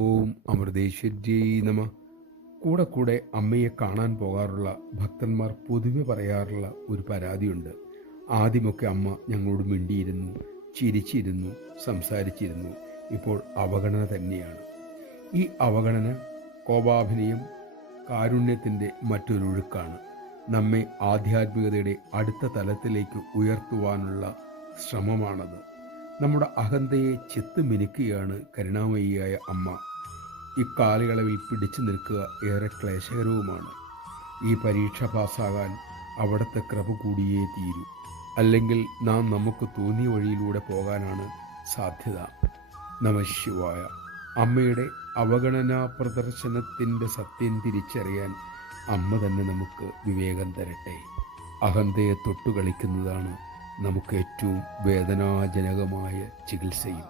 ഓം അമൃതേശ്വര്यै നമ. കൂടെ കൂടെ അമ്മയെ കാണാൻ പോകാറുള്ള ഭക്തന്മാർ പൊതുവെ പറയാറുള്ള ഒരു പരാതിയുണ്ട്. ആദ്യമൊക്കെ അമ്മ ഞങ്ങളോട് മിണ്ടിയിരുന്നു, ചിരിച്ചിരുന്നു, സംസാരിച്ചിരുന്നു. ഇപ്പോൾ അവഗണന തന്നെയാണ്. ഈ അവഗണന കോപാഭിനയം, കാരുണ്യത്തിൻ്റെ മറ്റൊരൊഴുക്കാണ്. നമ്മെ ആധ്യാത്മികതയുടെ അടുത്ത തലത്തിലേക്ക് ഉയർത്തുവാനുള്ള ശ്രമമാണത്. നമ്മുടെ അഹന്തയെ ചെത്ത് മിനുക്കുകയാണ് കരുണാമയിയായ അമ്മ. ഇക്കാലയളവിൽ പിടിച്ചു നിൽക്കുക ഏറെ ക്ലേശകരവുമാണ്. ഈ പരീക്ഷ പാസ്സാകാൻ അവിടുത്തെ കൃപ കൂടിയേ തീരൂ. അല്ലെങ്കിൽ നാം നമുക്ക് തോന്നിയ വഴിയിലൂടെ പോകാനാണ് സാധ്യത. നമഃശിവായ. അമ്മയുടെ അവഗണനാ പ്രദർശനത്തിൻ്റെ സത്യം തിരിച്ചറിയാൻ അമ്മ തന്നെ നമുക്ക് വിവേകം തരട്ടെ. അഹന്തയെ തൊട്ടുകളിക്കുന്നതാണ് നമുക്ക് ഏറ്റവും വേദനാജനകമായ ചികിത്സയും.